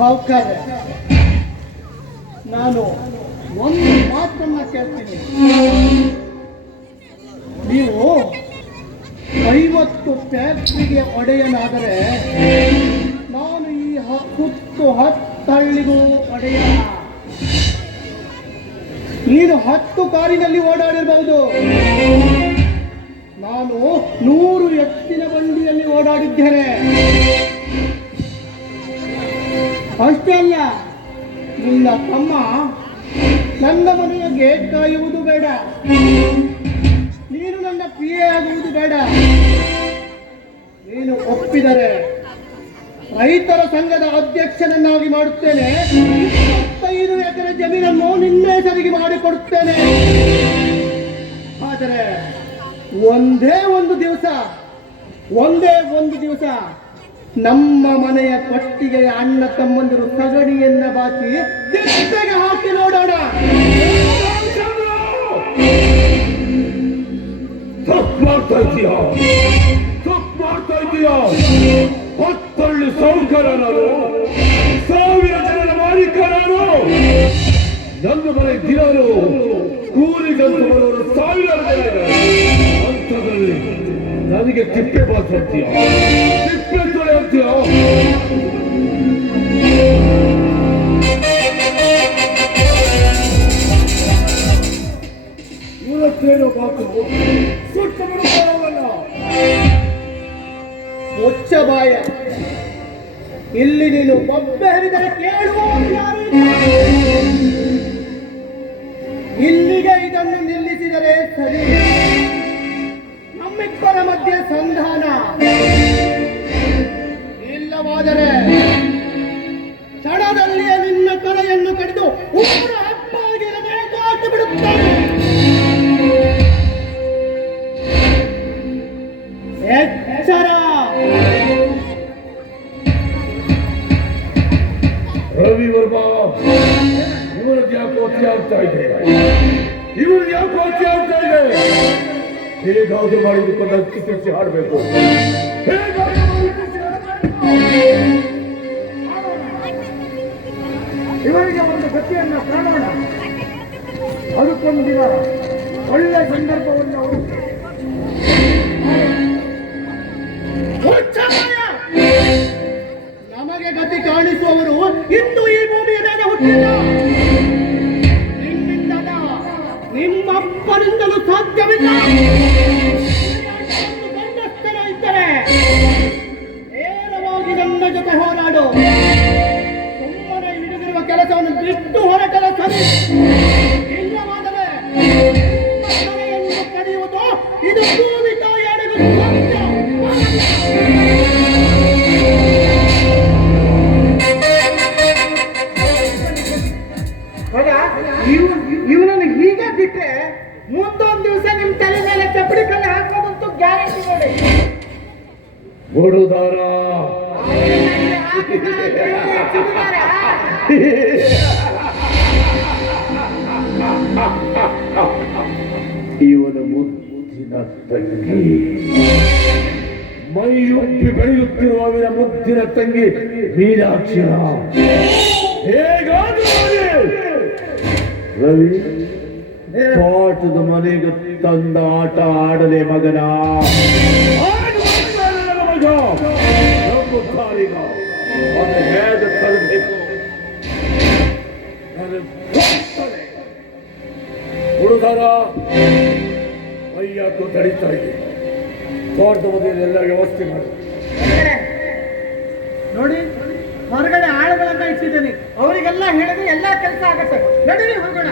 ಸಾವುಕಾರ, ನಾನು ಒಂದು ಮಾತನ್ನ ಕೇಳ್ತೀನಿ. ನೀವು 50 ಫ್ಯಾಕ್ಟ್ರಿಗೆ ಒಡೆಯನಾದರೆ ನಾನು ಈ 10 ಹಳ್ಳಿಗೂ ಒಡೆಯ. ನೀನು 10 ಕಾರಿನಲ್ಲಿ ಓಡಾಡಿರಬಹುದು, ನಾನು 100 ಎತ್ತಿನ ಬಂಡಿಯಲ್ಲಿ ಓಡಾಡಿದ್ದೇನೆ. ಅಷ್ಟೇ ಅಲ್ಲ, ನಿನ್ನ ತಮ್ಮ ನನ್ನ ಮನೆಯ ಗೇಟ್ ಕಾಯುವುದು ಬೇಡ, ನೀನು ನನ್ನ PA ಆಗುವುದು ಬೇಡ. ನೀನು ಒಪ್ಪಿದರೆ ರೈತರ ಸಂಘದ ಅಧ್ಯಕ್ಷನನ್ನಾಗಿ ಮಾಡುತ್ತೇನೆ. 25 ಎಕರೆ ಜಮೀನನ್ನು ನಿನ್ನ ಹೆಸರಿಗೆ ಮಾಡಿಕೊಡುತ್ತೇನೆ. ಆದರೆ ಒಂದೇ ಒಂದು ದಿವಸ ನಮ್ಮ ಮನೆಯ ಕೊಟ್ಟಿಗೆಯ ಅಣ್ಣ ತಮ್ಮಂದಿರು ಸಗಣಿಯನ್ನ ಬಾಚಿ ದಿಟ್ಟೆಗೆ ಹಾಕಿ ನೋಡೋಣ. ತಪ್ಪು ಮಾಡ್ತಾ ಇದೀಯಾ? 10 ಹಳ್ಳಿ ಸಾವುಕಾರ ನಾನು, 1000 ಜನರ ಮಾಲೀಕ ನಾನು. ನನ್ನ ಮನೆ ದಿನಾಲು ಕೂಲಿಗಂತೂ ಬರೋರು 1000 ಜನ ಇದ್ದಾರೆ. ಅಂಥದ್ರಲ್ಲಿ ನನಗೆ ತಿಪ್ಪೆ ಬಾತ್ ಅಂತೀಯ, ತಿಪ್ಪೆ ತೊಳೆ ಅಂತೀಯ? ಇವತ್ತೇನೋ ಮಾತು ಸುಟ್ಟ ಬಿಡುತ್ತಾರಲ್ಲ. ಮುಚ್ಚ ಬಾಯ, ಇಲ್ಲಿ ನೀನು ಒಬ್ಬೆ ಹರಿದರೆ ಕೇಳುವವರು ಯಾರು? ಇಲ್ಲಿಗೆ ಇದನ್ನು ನಿಲ್ಲಿಸಿದರೆ ಸರಿ. ನಮ್ಮಿಬ್ಬರ ಮಧ್ಯೆ ಸಂಧಾನ. ಇಲ್ಲವಾದರೆ ಕ್ಷಣದಲ್ಲಿಯೇ ನಿನ್ನ ತಲೆಯನ್ನು ಕಡಿದು ಊರ ಹಬ್ಬಾಗಿರಬೇಕು ಅಂತ ಬಿಡುತ್ತಾನೆ. ಎಚ್ಚರ! ರವಿ ವರ್ಮಾ, ಇವರದ್ದು ಯಾಕೋ ಅತಿ ಆಗ್ತಾ ಇದೆ. ಹೇಗಾದ್ರೂ ಮಾಡಿದುಕೊಂಡು ಕಿಸಿ ಆಡಬೇಕು. ಇವರಿಗೆ ಒಂದು ಗತಿಯನ್ನ ಕಾಣೋಣ. ಅದಕ್ಕೊಂದು ದಿನ ಒಳ್ಳೆ ಸಂದರ್ಭವನ್ನು ಹುಡುಕಿ ನಮಗೆ ಗತಿ ಕಾಣಿಸುವವರು ಇಂದು ಈ ಭೂಮಿಯ ಮೇಲೆ ಹುಟ್ಟಿಲ್ಲ. ನಿಮ್ಮಿಂದಲ್ಲ, ನಿಮ್ಮಪ್ಪನಿಂದಲೂ ಸಾಧ್ಯವಿಲ್ಲ. ಗಂಡಸ್ಥರ ಇದ್ದರೆ ನೇರವಾಗಿ ನನ್ನ ಜೊತೆ ಹೋರಾಡು. ಸುಮ್ಮನೆ ಹಿಡಿದಿರುವ ಕೆಲಸವನ್ನು ಬಿಟ್ಟು ಹೊರಟರ ಸರಿ. ಇಲ್ಲವಾದರೆ ತಲೆಯನ್ನು ಕಡಿಯುವುದು ಇದು ಭೂಮಿ ತಾಯಿಯಾಡಲು ಸಾಧ್ಯ. ಇವನನ್ನು ಹೀಗೆ ಬಿಟ್ರೆ ಮುಂದೊಂದು ದಿವಸ ನಿಮ್ ತಲೆ ಮೇಲೆ ಚಪ್ಪಡಿ ಕಲ್ಲು ಹಾಕೋದಂತೂ ಗ್ಯಾರಂಟಿ ನೋಡಿ. ಬುಡುದಾರ ಇವನ ಮುದ್ದಿನ ತಂಗಿ, ಮೈಯುಪ್ಪಿ ಬೆಳೆಯುತ್ತಿರುವ ಅವನ ಮುದ್ದಿನ ತಂಗಿ ಮೀನಾಕ್ಷಿ. ಹೇಗಾದ್ರೂ ರವಿ ತೋಟದ ಮನೆಗೆ ತಂದ ಆಟ ಆಡಲೆ ಮಗನ ಹೇಗೆ ತರಬೇಕು? ಹುಡುಗರ ಮೈಯಾಕು ತಡೀತಾ ಇದೆ. ತೋಟದ ಮನೆಯಲ್ಲಿ ಎಲ್ಲ ವ್ಯವಸ್ಥೆ ಮಾಡಿ ನೋಡಿ. ಹೊರಗಡೆ ಆಳುಗಳನ್ನ ಇಟ್ಟಿದ್ದೀನಿ, ಅವರಿಗೆಲ್ಲ ಹೇಳಿದ್ರೆ ಎಲ್ಲಾ ಕೆಲಸ ಆಗತ್ತೆ. ನಡೀರಿ ಹೋಗೋಣ.